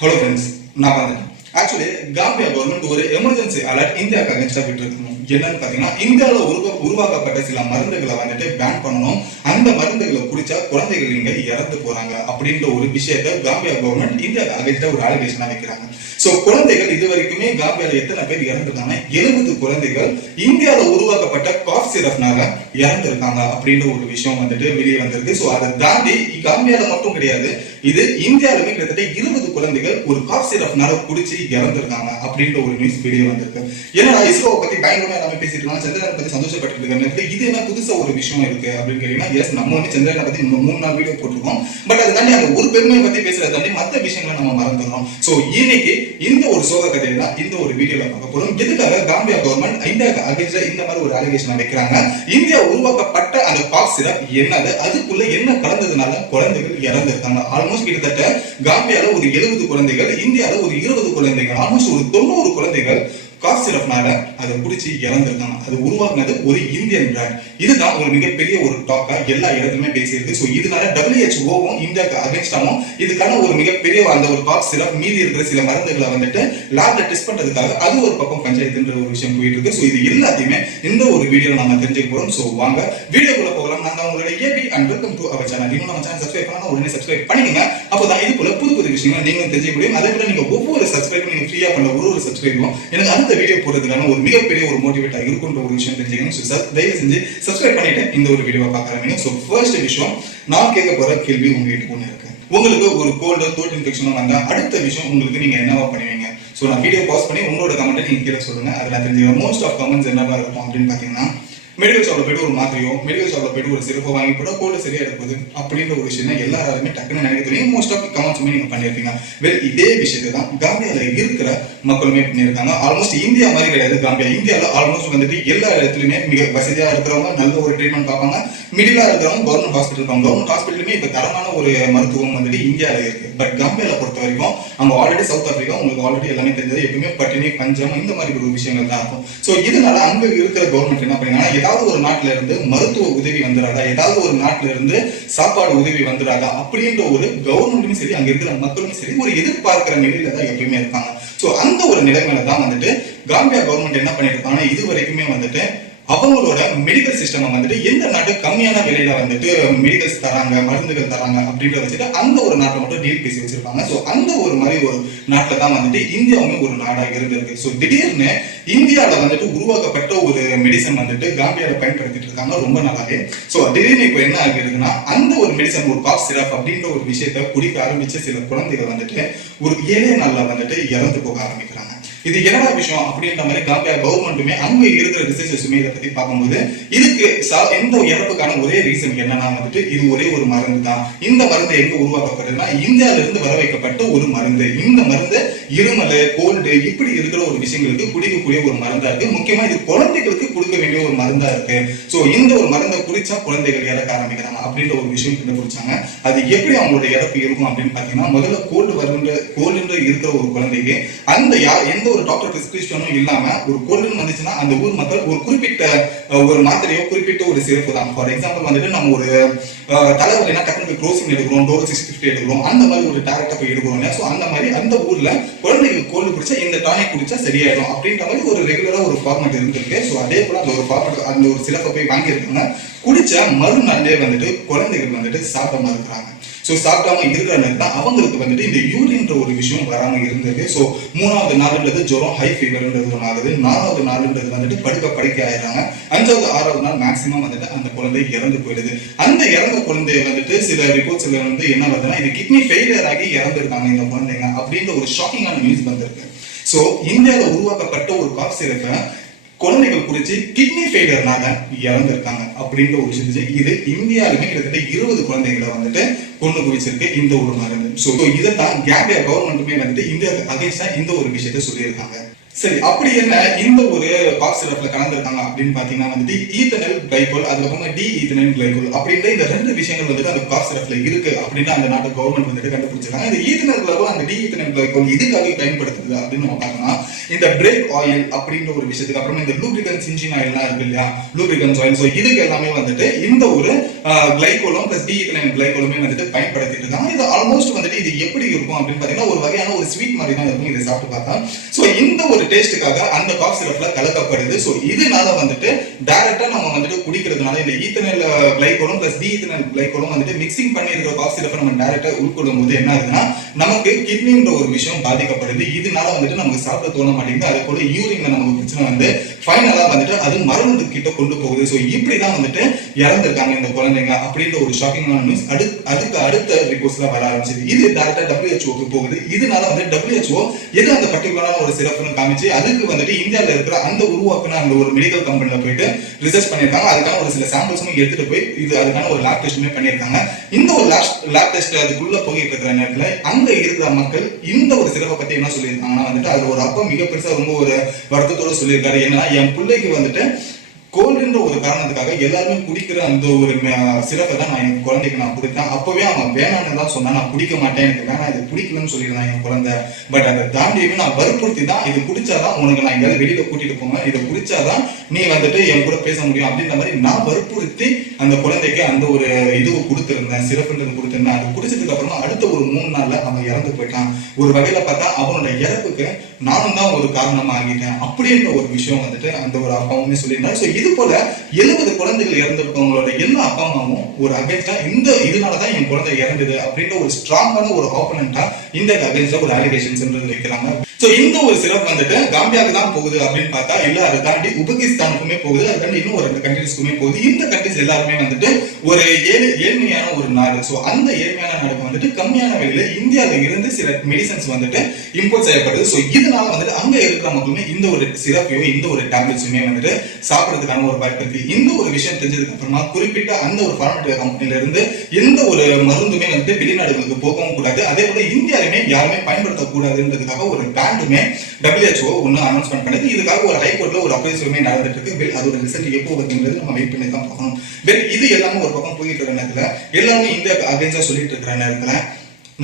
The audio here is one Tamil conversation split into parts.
ஹலோ ஃப்ரெண்ட்ஸ், நான் வந்துட்டேன். ஆக்சுவலி காம்பியா கவர்மெண்ட் ஒரு எமர்ஜென்சி அலர்ட் இந்தியாவுக்கு அகேன்ஸ்டா விட்டுருக்கணும். என்னன்னு பாத்தீங்கன்னா, இந்தியாவில் உருவாக்கப்பட்ட சில மருந்துகளை வந்துட்டு பேன் பண்ணணும். அந்த மருந்துகளை குடிச்சா குழந்தைகள் இங்க இறந்து போறாங்க அப்படின்ற ஒரு விஷயத்த காம்பியா கவர்மெண்ட் இந்தியாவுக்கு அகேன்ஸ்டா ஒரு அலிகேஷனா வைக்கிறாங்க. சோ குழந்தைகள் இது வரைக்குமே காம்பியால எத்தனை பேர் இறந்துருக்காங்க? 70 குழந்தைகள் இந்தியாவில் உருவாக்கப்பட்ட காஃப் சிரப்னால இறந்திருக்காங்க அப்படின்ற ஒரு விஷயம் வந்துட்டு வெளியே வந்திருக்கு. சோ அதை தாண்டி காம்பியால மட்டும் கிடையாது, இது இந்தியாவிலுமே கிட்டத்தட்ட 20 குழந்தைகள் ஒரு காஃப் சிரப்னால குடிச்சு இறந்திருக்காங்க அப்படின்ற ஒரு நியூஸ் வெளியே வந்திருக்கு. ஏன்னா இஸ்ரோவை பத்தி பயங்கரமா எல்லாமே பேசிட்டு இருக்காங்க, சந்திரனை பத்தி சந்தோஷப்பட்டு இருக்காங்க. இது என்ன புதுசா ஒரு விஷயம் இருக்கு அப்படின்னு கேட்டீங்கன்னா, எஸ், நம்ம வந்து சந்திரனை பத்தி 3-4 வீடியோ போட்டிருக்கோம். பட் அதை தாண்டி அந்த ஒரு பெருமையை பத்தி பேசுறத தாண்டி மற்ற விஷயங்களை நம்ம மறந்துடுறோம். சோ இன்னைக்கு இந்த ஒரு சோக கதையை தான் இந்த ஒரு வீடியோல பார்க்க போறோம். எதுக்காக காம்பியா கவர்மெண்ட் இந்தியாவுக்கு அகேன்ஸ்டா இந்த மாதிரி ஒரு அலிகேஷன் வைக்கிறாங்க? இந்தியா உருவாக்கப்பட்ட அந்த காஃப் சிரப் என்னது, அதுக்குள்ள என்ன கலந்ததுனால குழந்தைகள் இறந்திருக்காங்க. ஆல்மோஸ்ட் கிட்டத்தட்ட காம்பியால ஒரு 70 குழந்தைகள், இந்தியால ஒரு 20 குழந்தைகள், ஆல்மோஸ்ட் ஒரு 90 குழந்தைகள் காஃப் சிரப்னால அதை குடிச்சு இறந்திருக்காங்க. அது உருவாக்குனது ஒரு இந்தியன் பிராண்ட். இதுதான் ஒரு மிகப்பெரிய ஒரு டாக்கா எல்லா இடத்துலயுமே பேசியிருக்கு. சோ இதனால WHO இந்தியாவுக்கு அகேன்ஸ்டாவும் இதுக்கான ஒரு மிகப்பெரிய அந்த ஒரு காஃப் சிரப் மீதி இருக்கிற சில மருந்துகளை வந்துட்டு லேப்ல டெஸ்ட் பண்றதுக்காக அது ஒரு பக்கம் பஞ்சாயத்துன்ற ஒரு விஷயம் போயிட்டு இருக்கு. சோ இது எல்லாத்தையுமே இந்த ஒரு வீடியோல நம்ம தெரிஞ்சுக்க போறோம். சோ வாங்க வீடியோக்குள்ள போகலாம். நான் உங்களோட AB and welcome to our channel. இன்னும் நம்ம சேனல் சப்ஸ்கிரைப் பண்ணா உடனே சப்ஸ்கிரைப் பண்ணிடுங்க. அப்பதான் இது போல புது புது விஷயங்கள் நீங்க தெரிஞ்சுக்க முடியும். அதே போல நீங்க ஒவ்வொரு சப்ஸ்கிரைபும் நீங்க ஃப்ரீயா பண்ண ஒரு சப்ஸ்கிரைபும் எனக்கு அடுத்த வீடியோ போடுறதுக்கான ஒரு மிகப்பெரிய ஒரு மோட்டிவேட்டா இருக்குன்ற ஒரு விஷயம் தெரிஞ்சுக்கணும். சோ தயவு செஞ்சு சப்ஸ்கிரைப் பண்ணிட்டு இந்த ஒரு வீடியோவை பார்க்க ஆரம்பிங்க. சோ ஃபர்ஸ்ட் விஷயம், நான் கேட்க போற கேள்வி உங்ககிட்ட ஒண்ணு இருக்கு. உங்களுக்கு ஒரு கோல்டு த்ரோட் இன்ஃபெக்ஷன் வந்தா அடுத்த விஷயம் உங்களுக்கு நீங்க என்னவா பண்ணுவீங்க? சோ நான் வீடியோ பாஸ் பண்ணி உங்களோட கமெண்ட் நீங்க கீழே சொல்லுங்க. அதுல தெரிஞ்சுக்க மோஸ்ட் ஆஃப் கமெண்ட்ஸ் என்னவா இருக்கும் அப்படின்னு பாத்தீங்கன்னா, மெடிக்கல் ஷாப்ல போயிட்டு ஒரு மாத்திரையோ, மெடிக்கல் ஷாப்ல போயிட்டு ஒரு சிறப்போ வாங்கி போட்டா கோல்டு சரியா இருக்குது அப்படின்ற ஒரு விஷயம் தான் எல்லாருமே டக்குன்னு நினைக்க தெரியும். மோஸ்ட் ஆஃப் கமெண்ட்ஸுமே நீங்க பண்ணிருக்கீங்க. இதே விஷயத்தை தான் காம்பியால இருக்கிற மக்களுமே பண்ணியிருக்காங்க. ஆல்மோஸ்ட் இந்தியா மாதிரி கிடையாது காம்பியா. இந்தியாவில் ஆல்மோஸ்ட் வந்துட்டு எல்லா இடத்துலயுமே மிக வசதியா இருக்கிறவங்க நல்ல ஒரு ட்ரீட்மெண்ட் பார்ப்பாங்க. மிடிலா இருக்கிறவங்க கவர்மெண்ட் ஹாஸ்பிட்டல் இருக்காங்க. கவர்மெண்ட் ஹாஸ்பிட்டலுமே இப்ப தரமான ஒரு மருத்துவம் வந்துட்டு இந்தியாவில இருக்கு. பட் காம்பியால பொறுத்த வரைக்கும் அவங்க ஆல்ரெடி சவுத் ஆப்பிரிக்கா, உங்களுக்கு ஆல்ரெடி எல்லாமே தெரிஞ்சது, எப்பவுமே பட்டினி பஞ்சம் இந்த மாதிரி ஒரு விஷயங்கள் தான் இருக்கும். சோ இதனால அங்க இருக்கிற கவர்மெண்ட் என்ன பண்ணீங்கன்னா, ஏதாவது ஒரு நாட்டுல இருந்து மருத்துவ உதவி வந்துடாதா, ஏதாவது ஒரு நாட்டுல இருந்து சாப்பாடு உதவி வந்துடாதா அப்படின்ற ஒரு கவர்மெண்ட்டுமே சரி, அங்க இருக்கிற மக்களுமே சரி ஒரு எதிர்பார்க்கிற நிலையில தான் எப்பயுமே இருக்காங்க. சோ அந்த ஒரு நிலைமையில தான் வந்துட்டு காம்பியா கவர்மெண்ட் என்ன பண்ணிட்டு இருக்காங்கன்னா, இது வரைக்குமே வந்துட்டு அவங்களோட மெடிக்கல் சிஸ்டம் வந்துட்டு எந்த நாட்டு கம்மியான விலையில வந்துட்டு மெடிக்கல்ஸ் தராங்க, மருந்துகள் தராங்க அப்படின்றத வச்சுட்டு அந்த ஒரு நாட்டை மட்டும் டீல் பேசி வச்சிருப்பாங்க. சோ அந்த ஒரு மாதிரி ஒரு நாட்டில தான் வந்துட்டு இந்தியாவுமே ஒரு நாடா இருந்திருக்கு. சோ திடீர்னு இந்தியாவில வந்துட்டு உருவாக்கப்பட்ட ஒரு மெடிசன் வந்துட்டு காம்பியால பயன்படுத்திட்டு இருக்காங்க ரொம்ப நாளாவே. சோ திடீர்னு இப்போ என்ன ஆகிருக்குன்னா, அந்த ஒரு மெடிசன் ஒரு காஃப் சிரப் அப்படின்ற ஒரு விஷயத்த குடிக்க ஆரம்பிச்ச சில குழந்தைகள் வந்துட்டு ஒரு 7 நாள்ல வந்துட்டு இறந்து போக ஆரம்பிக்கிறாங்க. இது என்னடா விஷயம் அப்படின்ற மாதிரி காம்பியா கவர்மெண்ட்டுமே அங்க இருக்கிற ரிசர்ச்சர்ஸுமே இதை பத்தி பார்க்கும்போது, இதுக்கு எந்த இறப்புக்கான ஒரே ரீசன் என்னன்னா வந்துட்டு இது ஒரே ஒரு மருந்து தான். இந்த மருந்து எங்க உருவாக்கப்படுதுன்னா இந்தியாவில இருந்து வர வைக்கப்பட்ட ஒரு மருந்து. இந்த மருந்து இருமல், கோல்டு இப்படி இருக்கிற ஒரு விஷயங்களுக்கு குடிக்கக்கூடிய ஒரு மருந்தா இருக்கு. முக்கியமா இது குழந்தைகளுக்கு கொடுக்க வேண்டிய ஒரு மருந்தா இருக்கு. சோ இந்த ஒரு மருந்தை குடிச்சா குழந்தைகள் இறக்க ஆரம்பிக்கிறாங்க அப்படின்ற ஒரு விஷயம் கண்டுபிடிச்சாங்க. அது எப்படி அவங்களோட இறப்பு இருக்கும் அப்படின்னு பாத்தீங்கன்னா, முதல்ல கோல்டு இருக்கிற ஒரு குழந்தைக்கு அந்த எந்த ஒரு டாக்டர் பிரிஸ்கிரிப்ஷனும் இல்லாம ஒரு கோல்டு வந்துச்சுன்னா அந்த ஊர் மக்கள் ஒரு குறிப்பிட்ட ஒரு மாத்திரையோ குறிப்பிட்ட ஒரு சிறப்பு தான். ஃபார் எக்ஸாம்பிள் வந்துட்டு நம்ம ஒரு தலைவலினா டக்குனு க்ரோசிங் எடுக்கிறோம், டோல் 650 எடுக்கிறோம், அந்த மாதிரி ஒரு டேரக்டா போய் எடுக்கிறோம். சோ அந்த மாதிரி அந்த ஊர்ல குழந்தைகளுக்கு கோல்டு குடிச்சா இந்த டானிக் குடிச்சா சரியாயிடும் அப்படின்ற மாதிரி ஒரு ரெகுலரா ஒரு ஃபார்மேட் இருந்திருக்கு. சோ அதே போல அந்த ஒரு ஃபார்மேட் அந்த ஒரு சிறப்பை போய் வாங்கியிருக்காங்க. குடிச்ச மறுநாளே வந்துட்டு குழந்தைகள் வந்துட்டு சாப்பிடாம இருக்கிறாங்க. சோ சாப்பிடாம இருக்கிற நேரத்தில் அவங்களுக்கு வந்துட்டு இந்த யூரின்ற ஒரு விஷயம் வராம இருந்தது. சோ 3வது நாள்ன்றது ஜுரம், ஹை ஃபீவர்ன்றது ஒன்று ஆகுது. 4வது நாள்ன்றது வந்துட்டு படுக்க ஆயிடுறாங்க. 5வது 6வது நாள் மேக்சிமம் வந்துட்டு அந்த குழந்தை இறந்து போயிடுது. அந்த இறந்த குழந்தைய வந்துட்டு சில ரிப்போர்ட்ஸ்ல வந்து என்ன வருதுன்னா, இது கிட்னி ஃபெயிலியர் ஆகி இறந்துருக்காங்க இந்த குழந்தைங்க அப்படின்ற ஒரு ஷாக்கிங்கான நியூஸ் வந்திருக்கு. சோ இந்தியாவில உருவாக்கப்பட்ட ஒரு காஃப் சிரப்பை குழந்தைகள் குறிச்சு கிட்னி ஃபெயிலியர்னால இறந்திருக்காங்க அப்படின்ற ஒரு விஷயம். இது இந்தியாவிலுமே கிட்டத்தட்ட 20 குழந்தைகளை வந்துட்டு கொண்டு குவிச்சிருக்கு இந்த ஒரு மருந்து. சோ இதைத்தான் காம்பியா கவர்மெண்ட்டுமே வந்துட்டு இந்தியாவுக்கு அகைன்ஸ்டா இந்த ஒரு விஷயத்த சொல்லியிருக்காங்க. சரி, அப்படி என்ன இந்த ஒரு காஃப் சிரப்ல கலந்துருக்காங்க அப்படின்னு பாத்தீங்கன்னா வந்துட்டு ஈத்தனைல் கிளைகோல், அதுக்கப்புறமா டி ஈத்தனைல் கிளைகோல் அப்படின்ற இந்த ரெண்டு விஷயங்கள் வந்துட்டு அந்த காஃப் சிரப்ல இருக்கு அப்படின்னு அந்த நாட்டு கவர்மெண்ட் வந்துட்டு கண்டுபிடிச்சிருக்காங்க. இந்த ஈத்தனைல் கிளைகோல் அந்த டி ஈத்தனைல் கிளைகோல் இதுக்காக பயன்படுத்துது அப்படின்னு நம்ம பார்த்தோம்னா இந்த பிரேக் ஆயில் அப்படின்ற ஒரு விஷயத்துக்கு, அப்புறமா இந்த லூப்ரிகன்ஸ் இன்ஜின் ஆயில் எல்லாம் இருக்கு இல்லையா, லூப்ரிகன்ஸ் ஆயில், ஸோ இதுக்கு எல்லாமே வந்துட்டு இந்த ஒரு கிளைகோலும் பிளஸ் டி ஈத்தனைல் கிளைகோலுமே வந்துட்டு பயன்படுத்திட்டு இருக்காங்க. இது ஆல்மோஸ்ட் வந்துட்டு இது எப்படி இருக்கும் அப்படின்னு பாத்தீங்கன்னா ஒரு வகையான ஒரு ஸ்வீட் மாதிரி தான் இருக்கும் இதை சாப்பிட்டு பார்த்தா. ஸோ இந்த ஒரு டேஸ்டுக்காக அந்த காஃப் சிரப்ல கலக்கப்படுது. ஸோ இதனால வந்துட்டு டைரக்டா நம்ம வந்துட்டு குடிக்கிறதுனால இந்த ஈத்தனைல் கிளைகோலும் பிளஸ் டி ஈத்தனைல் கிளைகோலும் வந்துட்டு மிக்சிங் பண்ணி இருக்கிற காஃப் சிரப்பை நம்ம டைரக்டா உட்கொள்ளும் போது என்ன ஆகுதுன்னா நமக்கு கிட்னின்ற ஒரு விஷயம் பாதிக்கப்படுது. இதனால வந்துட்டு நமக்கு சாப்பிட தோண மாட்டேங்குது. அதே போல யூரின்ல நமக்கு பிரச்சனை வந்து ஃபைனலா வந்துட்டு அது மரணத்து கிட்ட கொண்டு போகுது. ஸோ இப்படிதான் வந்துட்டு இறந்திருக்காங்க இந்த குழந்தைங்க அப்படின்ற ஒரு ஷாக்கிங்கான நியூஸ் அதுக்கு அடுத்த ரிப்போர்ட்ஸ்ல வர ஆரம்பிச்சது. இது டைரக்டா WHO போகுது. இதனால வந்து WHO எது அந்த பர்டிகுலரான ஒரு சிறப்புன்னு காமிச்சு அதுக்கு வந்துட்டு இந்தியாவில் இருக்கிற அந்த உருவாக்குன அந்த ஒரு மெடிக்கல் கம்பெனில போயிட்டு ரிசர்ச் பண்ணிருக்காங்க. அதுக்கான ஒரு சில சாம்பிள்ஸும் எடுத்துட்டு போய் இது அதுக்கான ஒரு லேப் டெஸ்ட்டுமே பண்ணிருக்காங்க. இந்த ஒரு லேப் டெஸ்ட் அதுக்குள்ள போயிட்டு இருக்கிற நேரத்துல அங்க இருக்கிற மக்கள் இந்த ஒரு சிறப்பை பத்தி என்ன சொல்லியிருக்காங்கன்னா வந்துட்டு அது ஒரு அப்பா மிக பெருசா ரொம்ப ஒரு வருத்தத்தோட சொல்லியிருக்காரு. என்னன்னா என் பிள்ளைக்கு வந்துட்டு கோல்டுன்ற ஒரு காரணத்துக்காக எல்லாருமே குடிக்கிற அந்த ஒரு சிறப்பை தான் நான் என் குழந்தைக்கு நான் கொடுத்தேன். அப்பவே அவன் வேணான்னு தான் சொன்னா, நான் குடிக்க மாட்டேன், எனக்கு வேணாம், இது பிடிக்கலன்னு சொல்லியிருந்தான் என் குழந்தை. பட் அதை தாண்டியும் நான் வற்புறுத்தி தான் இது குடிச்சாதான் உனக்கு நான் எங்கேயாவது வெளியில கூட்டிட்டு போவேன், இதை குடிச்சாதான் நீ வந்துட்டு என் கூட பேச முடியும் அப்படின்ற மாதிரி நான் வற்புறுத்தி அந்த குழந்தைக்கு அந்த ஒரு இதுவை கொடுத்திருந்தேன், சிறப்புன்றது கொடுத்திருந்தேன். அது குடிச்சதுக்கு அப்புறமா அடுத்த ஒரு 3 நாள்ல அவன் இறந்து போயிட்டான். ஒரு வகையில பார்த்தா அவனோட இறப்புக்கு நானும் தான் ஒரு காரணமா ஆகிட்டேன் அப்படின்ற ஒரு விஷயம் வந்துட்டு அந்த ஒரு அப்பாவுமே சொல்லியிருந்தாங்க. ஸோ இது போல 70 குழந்தைகள் இறந்திருக்கவங்களோட எல்லா அப்பா அம்மாவும் ஒரு அகைன்ஸ்டா இந்த இதனாலதான் என் குழந்தை இறந்தது அப்படின்ற ஒரு ஸ்ட்ராங்கான ஒரு ஆப்போனண்டா இந்த அகைன்ஸ்டா ஒரு அலிகேஷன்ஸ் வைக்கிறாங்க. சோ இந்த ஒரு சிறப்பு வந்துட்டு காம்பியாவுக்கு தான் போகுது அப்படின்னு பார்த்தா இல்ல, அதை தாண்டி உபகிஸ்தானுக்குமே போகுது, அதை தாண்டி இன்னும் ஒரு 2 கண்ட்ரீஸ்க்குமே போகுது. இந்த கண்ட்ரீஸ் எல்லாருமே வந்துட்டு ஒரு ஏழ்மையான ஒரு நாடு. சோ அந்த ஏழ்மையான நாடுக்கு வந்துட்டு கம்மியான விலையில இந்தியாவில இருந்து சில மெடிசன்ஸ் வந்துட்டு இம்போர்ட் செய்யப்படுது. சோ இதனால வந்துட்டு அங்க இருக்கிற மக்களுமே இந்த ஒரு சிறப்பையோ இந்த ஒரு டேப்லெட்ஸுமே வந்துட்டு சாப்பிடுறதுக்கான ஒரு வாய்ப்பு இருக்கு. இந்த ஒரு விஷயம் தெரிஞ்சதுக்கு அப்புறமா குறிப்பிட்ட அந்த ஒரு பார்மேட்டிவ் கம்பெனில இருந்து எந்த ஒரு மருந்துமே வந்துட்டு வெளிநாடுகளுக்கு போகவும் கூடாது, அதே போல இந்தியாவிலுமே யாருமே பயன்படுத்தக்கூடாதுன்றதுக்காக ஒரு பேண்டுமே WHO ஒன்னு அனௌன்ஸ்மெண்ட் பண்ணது. இதுக்காக ஒரு ஹைகோர்ட்ல ஒரு அப்ரைசலுமே நடந்துட்டு இருக்கு. அதோட ரிசல்ட் எப்போ வருதுன்றது நம்ம வெயிட் பண்ணி தான் பார்க்கணும். இது எல்லாமே ஒரு பக்கம் போயிட்டு இருக்கிற நேரத்துல எல்லாமே இந்தியா அகைன்ஸ்டா சொல்லிட்டு இருக்கிற நேரத்துல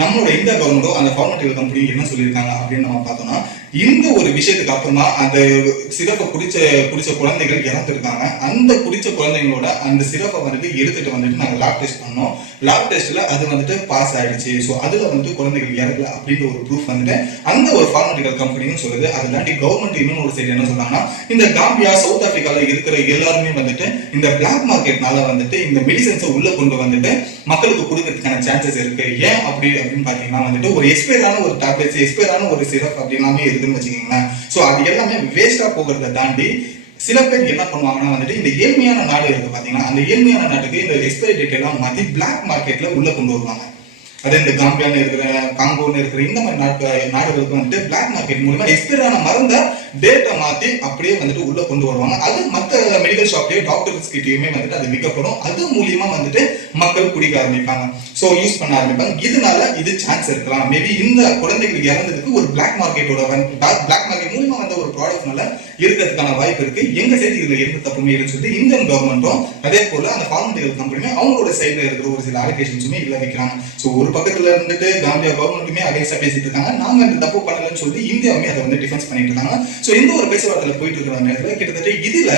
நம்மளோட இந்தியா கவர்மெண்டோ அந்த பார்மேட்டிவ் கம்பெனி என்ன சொல்லியிருக்காங்க அப்படின்னு நம்ம பார்த்தோம்னா இந்த ஒரு விஷயத்துக்கு அப்புறமா அந்த சிறப்பை குடிச்ச குழந்தைகள் இறந்துருக்காங்க. அந்த குடிச்ச குழந்தைங்களோட அந்த சிறப்பை வந்துட்டு எடுத்துட்டு வந்துட்டு நாங்க லேப் டெஸ்ட் பண்ணோம். லேப் டெஸ்ட்ல அது வந்துட்டு பாஸ் ஆயிடுச்சு. ஸோ அதுல வந்துட்டு குழந்தைகள் இறக்கல அப்படின்ற ஒரு ப்ரூஃப் வந்துட்டு அந்த ஒரு பார்மேட்டிக்கல் கம்பெனியும் சொல்லுது. அது தாண்டி கவர்மெண்ட் இன்னும் ஒரு சைடு என்ன சொல்றாங்கன்னா இந்த காம்பியா சவுத் ஆப்பிரிக்கால இருக்கிற எல்லாருமே வந்துட்டு இந்த பிளாக் மார்க்கெட்னால வந்துட்டு இந்த மெடிசன்ஸை உள்ள கொண்டு வந்துட்டு மக்களுக்கு கொடுக்கறதுக்கான சான்சஸ் இருக்கு. ஏன் அப்படின்னு பாத்தீங்கன்னா வந்துட்டு ஒரு எக்ஸ்பயரான ஒரு டேப்லெட்ஸ் எக்ஸ்பயரான ஒரு சிரப் அப்படின்னாமே இருக்குன்னு வச்சுக்கீங்களேன். சோ அது எல்லாமே வேஸ்டா போகிறத தாண்டி சில பேர் என்ன பண்ணுவாங்கன்னா வந்துட்டு இந்த ஏழ்மையான நாடு இருக்கு பாத்தீங்கன்னா அந்த ஏழ்மையான நாட்டுக்கு இந்த எக்ஸ்பைரி டேட் எல்லாம் மாத்தி பிளாக் மார்க்கெட்ல உள்ள கொண்டு வருவாங்க. அதே இந்த காம்பியான்னு இருக்கிற காங்கோன்னு இருக்கிற இந்த மாதிரி நாடுகளுக்கு வந்துட்டு பிளாக் மார்க்கெட் மூலமா எக்ஸ்பயரான மருந்த டேட்டை மாத்தி அப்படியே வந்துட்டு உள்ள கொண்டு வருவாங்க. அது மற்ற மெடிக்கல் ஷாப்லயே டாக்டர்ஸ் கிட்டயுமே வந்துட்டு அது விற்கப்படும். அது மூலியமா வந்துட்டு மக்கள் குடிக்க ஆரம்பிப்பாங்க, சோ யூஸ் பண்ண ஆரம்பிப்பாங்க. இதனால இது சான்ஸ் இருக்கலாம். மேபி இந்த குழந்தைகள் இறந்ததுக்கு ஒரு பிளாக் மார்க்கெட் மூலியமா வந்த ஒரு ப்ராடக்ட்னால இருக்கிறதுக்கான வாய்ப்பு இருக்கு. எங்க சைடு இதுல எந்த தப்புமே இருக்குன்னு சொல்லிட்டு இந்தியன் கவர்மெண்ட்டும் அதே போல அந்த பார்மேட்டிக்கல் கம்பெனியுமே அவங்களோட சைடுல இருக்கிற ஒரு சில அலிகேஷன்ஸுமே இல்ல வைக்கிறாங்க. சோ ஒரு பக்கத்துல இருந்துட்டு காம்பியா கவர்மெண்ட்டுமே அகைன்ஸ்டா பேசிட்டு இருக்காங்க, நாங்க அந்த தப்பு பண்ணலன்னு சொல்லி இந்தியாவுமே அதை வந்து டிஃபென்ஸ் பண்ணிட்டு இருக்காங்க. சோ இந்த ஒரு பேச்சுவார்த்தையில போயிட்டு இருக்கிற நேரத்துல கிட்டத்தட்ட இதுல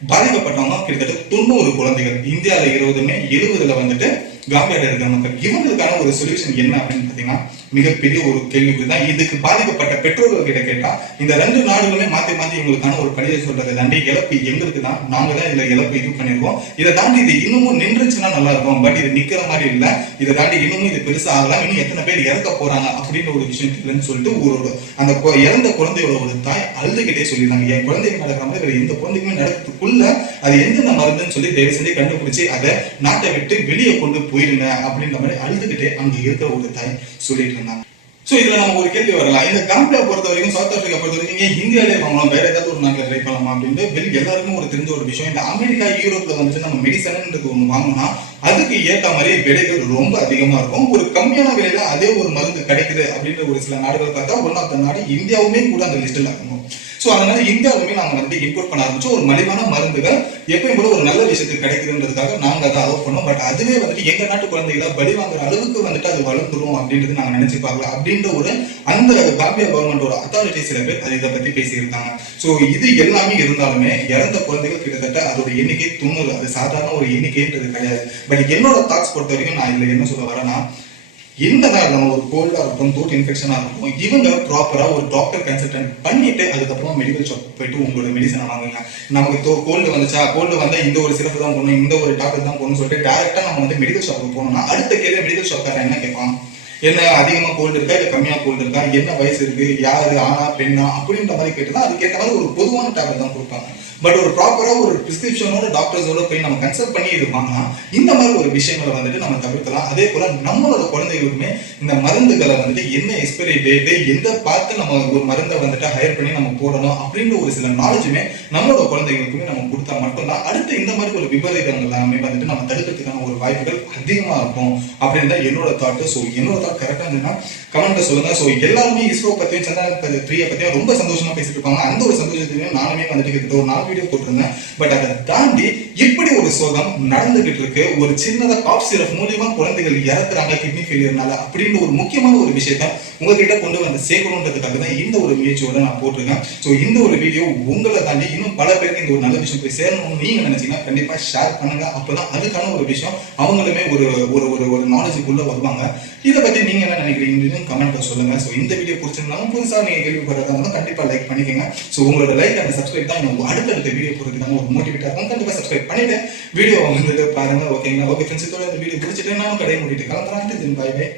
பாதிக்கப்பட்டவங்க கிட்டத்தட்ட 90 குழந்தைகள், இந்தியாவில 20மே 70ல வந்துட்டு காம்பியால இருக்கிற மக்கள். இவங்களுக்கான ஒரு சொல்யூஷன் என்ன அப்படின்னு பாத்தீங்கன்னா மிகப்பெரிய ஒரு கேள்விக்குறி தான். இதுக்கு பாதிக்கப்பட்ட பெற்றோர்கள் கிட்ட கேட்டா இந்த 2 நாடுகளுமே மாத்தி மாத்தி இவங்களுக்கான ஒரு கடிதம் சொல்றதை தாண்டி இழப்பு எங்களுக்கு தான், நாங்க தான் இதுல இழப்பு இது பண்ணிருக்கோம், இதை தாண்டி இது இன்னமும் நின்றுச்சுன்னா நல்லா இருக்கும், பட் இது நிக்கிற மாதிரி இல்ல, இதை தாண்டி இன்னமும் இது பெருசா ஆகலாம், இன்னும் எத்தனை பேர் இறக்க போறாங்க அப்படின்ற ஒரு விஷயம் இல்லைன்னு சொல்லிட்டு ஒரு அந்த இறந்த குழந்தையோட ஒரு தாய் அழுதுகிட்டே சொல்லிடுறாங்க, என் குழந்தைக்கு நடக்கிற மாதிரி வேற எந்த குழந்தைக்குமே நடக்கிறதுக்குள்ள அது எந்தெந்த மருந்துன்னு சொல்லி தயவு செஞ்சு கண்டுபிடிச்சு அதை நாட்டை விட்டு வெளியே கொண்டு போயிடுங்க அப்படின்ற மாதிரி அழுதுகிட்டே அங்க இருக்கிற ஒரு தாய் சொல்லிட்டு இருந்தாங்க. சோ இதுல நம்ம ஒரு கேள்வி வரலாம், இந்த காம்பியா பொறுத்த வரைக்கும் சவுத் ஆப்பிரிக்கா பொறுத்த வரைக்கும் இந்தியாவிலே வாங்கலாம், வேற ஏதாவது ஒரு நாட்டில் ட்ரை பண்ணலாமா அப்படின்னு எல்லாருக்கும் ஒரு தெரிஞ்ச ஒரு விஷயம். இந்த அமெரிக்கா யூரோப்ல வந்துட்டு நம்ம மெடிசன்ன்றது ஒண்ணு வாங்கினா அதுக்கு ஏற்ற மாதிரி விலைகள் ரொம்ப அதிகமா இருக்கும். ஒரு கம்மியான விலையில அதே ஒரு மருந்து கிடைக்குது அப்படின்ற ஒரு சில நாடுகள் பார்த்தா ஒன் ஆஃப் த நாடு இந்தியாவுமே கூட அந்த லிஸ்ட்ல இருக்கும். ஸோ அதனால இந்தியாவுமே நாங்க வந்துட்டு இம்போர்ட் பண்ண ஆரம்பிச்சோம். ஒரு மலிவான மருந்துகள் எப்பயும் போல ஒரு நல்ல விஷயத்துக்கு கிடைக்குதுன்றதுக்காக நாங்க அதை அலோவ் பண்ணோம். பட் அதுவே வந்துட்டு எங்க நாட்டு குழந்தைகளை பலி வாங்குற அளவுக்கு வந்துட்டு அது வளர்ந்துரும் அப்படின்றது நாங்க நினைச்சு பார்க்கல அப்படின்ற ஒரு அந்த காம்பியா கவர்மெண்டோட அத்தாரிட்டி சில பேர் அது இதை பத்தி பேசியிருந்தாங்க. ஸோ இது எல்லாமே இருந்தாலுமே இறந்த குழந்தைகள் கிட்டத்தட்ட அதோட எண்ணிக்கை 90. அது சாதாரண ஒரு எண்ணிக்கைன்றது கிடையாது. பட் என்னோட தாட்ஸ் பொறுத்த வரைக்கும் நான் இதுல என்ன சொல்ல வரேன்னா, என்னதான் இருந்தாலும் ஒரு கோல்டா இருக்கட்டும், த்ரோட் இன்ஃபெக்ஷனா இருக்கட்டும், இவங்க ப்ராப்பரா ஒரு டாக்டர் கன்சல்டன்ட் பண்ணிட்டு அதுக்கப்புறமா மெடிக்கல் ஷாப் போயிட்டு உங்களோட மெடிசனை வாங்குங்க. நமக்கு கோல்டு வந்துச்சா, கோல்டு வந்தா இந்த ஒரு சிறப்பு தான் போகணும், இந்த ஒரு டாக்டர் தான் போகணும்னு சொல்லிட்டு டேரக்டா நம்ம வந்து மெடிக்கல் ஷாப்புக்கு போனோம்னா அடுத்த கேள்வி மெடிக்கல் ஷாப்காரன் என்ன கேட்பான், என்ன அதிகமா கோல்டு இருக்கா இல்ல கம்மியா கோல்டு இருக்கா, என்ன வயசு இருக்கு, யாரு ஆனா பெண்ணா அப்படின்ற மாதிரி கேட்டுதான் அதுக்கேற்ற மாதிரி ஒரு பொதுவான டேப்லெட் தான் கொடுப்பாங்க. பட் ஒரு ப்ராப்பரா ஒரு பிரிஸ்கிரிப்ஷனோட டாக்டர்ஸோட போய் நம்ம கன்சல்ட் பண்ணி இது வாங்கலாம். இந்த மாதிரி ஒரு விஷயங்களை வந்துட்டு நம்ம தவிர்க்கலாம். அதே போல நம்மளோட குழந்தைகளுக்குமே இந்த மருந்துகளை வந்துட்டு என்ன எக்ஸ்பைரி டேட்டு எந்த பார்த்து நம்ம ஒரு மருந்தை வந்துட்டு ஹையர் பண்ணி நம்ம போடணும் அப்படின்ற ஒரு சில நாலேஜுமே நம்மளோட குழந்தைகளுக்குமே நம்ம கொடுத்தா மட்டும்தான் அடுத்து இந்த மாதிரி ஒரு விபரீதங்கள் எல்லாமே வந்துட்டு நம்ம தடுக்கிறதுக்கான ஒரு வாய்ப்புகள் அதிகமா இருக்கும் அப்படின்னு தான் என்னோட தாட்டு. ஸோ என்னோட தாட் கரெக்டா இருந்ததுன்னா கமெண்ட்ல சொல்லுங்க. ஸோ எல்லாருமே இஸ்ரோ பத்தியும் சந்திரன் 3 பத்தியும் ரொம்ப சந்தோஷமா பேசிட்டு இருப்பாங்க. அந்த ஒரு சந்தோஷத்தையும் நானுமே வந்துட்டு கிட்ட ஒரு 4 வீடியோ போட்டிருந்தேன். பட் அதை தாண்டி இப்படி ஒரு சோகம் நடந்துகிட்டு இருக்கு. ஒரு சின்னதா காப் சிரப் மூலியமா குழந்தைகள் இறக்குறாங்க கிட்னி ஃபெயிலியர்னால அப்படின்ற ஒரு முக்கியமான ஒரு விஷயத்த உங்ககிட்ட கொண்டு வந்து சேர்க்கணுன்றதுக்காக தான் இந்த ஒரு முயற்சியோட நான் போட்டிருக்கேன். ஸோ இந்த ஒரு வீடியோ உங்களை தாண்டி இன்னும் பல பேருக்கு இந்த ஒரு நல்ல விஷயம் போய் சேரணும்னு நீங்க நினைச்சீங்கன்னா கண்டிப்பா ஷேர் பண்ணுங்க. அப்பதான் அதுக்கான ஒரு விஷயம் அவங்களுமே ஒரு ஒரு ஒரு ஒரு நாலேஜுக்குள்ள வருவாங்க. இதை பத்தி நீங்க என்ன நினைக்கிறீங்கன்னு கமெண்ட்ல சொல்லுங்க. ஸோ இந்த வீடியோ பிடிச்சிருந்தாலும் புதுசா நீங்க கேள்விப்படுறதா இருந்தாலும் கண்டிப்பா லைக் பண்ணிக்கோங்க. ஸோ உங்களோட லைக் அண்ட் சப்ஸ்கிரைப் தான் அடுத்தடுத்த வீடியோ போறதுக்கான ஒரு மோட்டிவேட்டா இருக்கும். கண்டிப்பா சப்ஸ்கிரைப் பண்ணிட்டு வீடியோ வந்துட்டு பாருங்க. ஓகேங்களா? ஓகே ஃப்ரெண்ட்ஸ், இதோட இந்த வீடியோ பிடிச்சிட்டு நானும் கடையை மூடிட்டு கிளம்புறேன். Bye by.